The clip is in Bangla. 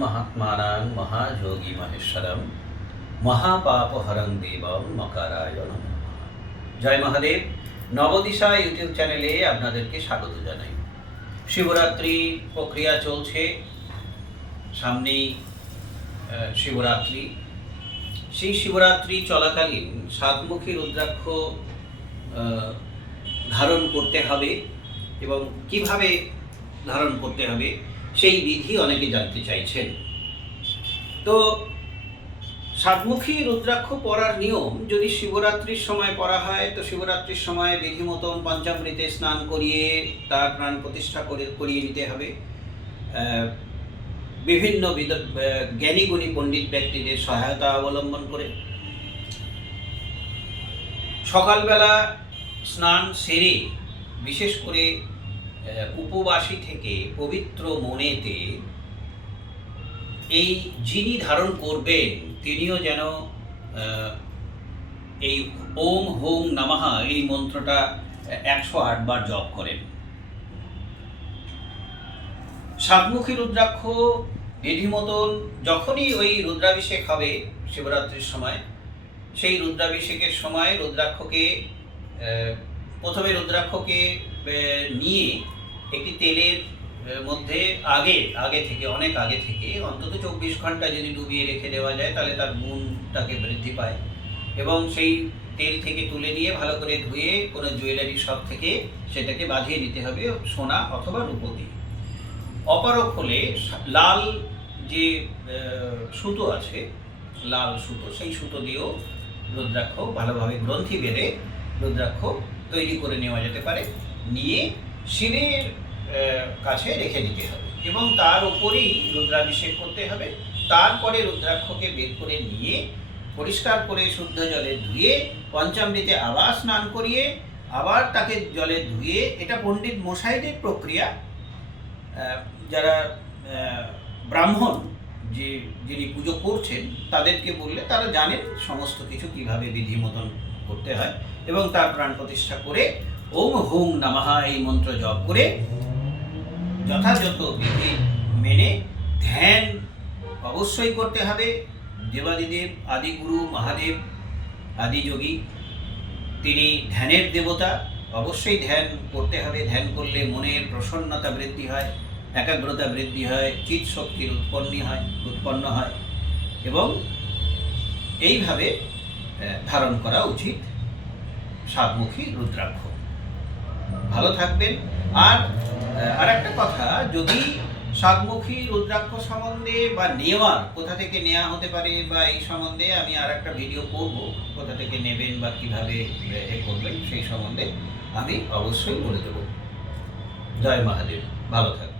महात्मानां महायोगी महेश्वरम महापापहरं देवं मकाराय नमः। জয় মহাদেব। নবদিশা ইউটিউব চ্যানেলে আপনাদেরকে স্বাগত জানাই। শিবরাত্রি প্রক্রিয়া চলছে, সামনেই শিবরাত্রি। সেই শিবরাত্রি চলাকালীন সাতমুখী রুদ্রাক্ষ ধারণ করতে হবে এবং কিভাবে ধারণ করতে হবে সেই বিধি অনেকে জানতে চাইছেন। তো সাতমুখী রুদ্রাক্ষ পরার নিয়ম যদি শিবরাত্রির সময় পরা হয় তো শিবরাত্রির সময় বিধি মতন পঞ্চামৃতে স্নান করিয়ে তার প্রাণ প্রতিষ্ঠা করিয়ে নিতে হবে। বিভিন্ন জ্ঞানী গুণী পণ্ডিত ব্যক্তিদের সহায়তা অবলম্বন করে সকালবেলা স্নান সেরে বিশেষ করে উপবাসী থেকে পবিত্র মনেতে এই যিনি ধারণ করবেন তিনিও যেন এই ওম হোম নমঃ এই মন্ত্রটা 108 বার জপ করেন। সাতমুখী রুদ্রাক্ষ বিধি মতন যখনই ওই রুদ্রাভিষেক হবে শিবরাত্রির সময়, সেই রুদ্রাভিষেকের সময় রুদ্রাক্ষকে প্রথমে রুদ্রাক্ষকে নিয়ে একটি তেলের মধ্যে অনেক আগে থেকে অন্তত 24 ঘন্টা যদি ডুবিয়ে রেখে দেওয়া যায় তাহলে তার গুণটাকে বৃদ্ধি পায় এবং সেই তেল থেকে তুলে নিয়ে ভালো করে ধুয়ে কোনো জুয়েলারি শপ থেকে সেটাকে বাঁধিয়ে নিতে হবে সোনা অথবা রূপো দিয়ে। অপারক হলে লাল যে সুতো আছে, লাল সুতো, সেই সুতো দিয়েও রুদ্রাক্ষ ভালোভাবে গ্রন্থি বেঁধে রুদ্রাক্ষ তৈরি করে নেওয়া যেতে পারে, নিয়ে শিবের কাছে রেখে দিতে হবে এবং তার উপরেই রুদ্রাভিষেক করতে হবে। তারপরে রুদ্রাক্ষকে বের করে নিয়ে পরিষ্কার করে শুদ্ধ জলে ধুয়ে পঞ্চামৃতে আবার স্নান করিয়ে আবার তাকে জলে ধুয়ে, এটা পণ্ডিত মশাইদের প্রক্রিয়া। যারা ব্রাহ্মণ যিনি পুজো করছেন তাদেরকে বললে তারা জানেন সমস্ত কিছু কিভাবে বিধি মতন করতে হয় এবং তার প্রাণ প্রতিষ্ঠা করে ওম হুম নমঃ এই মন্ত্র জপ করে যথাযথ বিধি মেনে ধ্যান অবশ্যই করতে হবে। দেবাদিদেব আদিগুরু মহাদেব আদিযোগী তিনি ধ্যানের দেবতা, অবশ্যই ধ্যান করতে হবে। ধ্যান করলে মনের প্রসন্নতা বৃদ্ধি হয়, একাগ্রতা বৃদ্ধি হয়, চিৎ শক্তির উৎপন্ন হয় এবং এইভাবে ধারণ করা উচিত সাতমুখী রুদ্রাক্ষ। ভালো থাকবেন। আর একটা কথা, যদি সাতমুখী রুদ্রাক্ষ সম্বন্ধে বা নেওয়ার কোথা থেকে নেওয়া হতে পারে বা এই সম্বন্ধে আমি আর একটা ভিডিও করব, কোথা থেকে নেবেন বা কিভাবে করবেন সেই সম্বন্ধে আমি অবশ্যই বলে দেব। জয় মহাদেব, ভালো থাকবেন।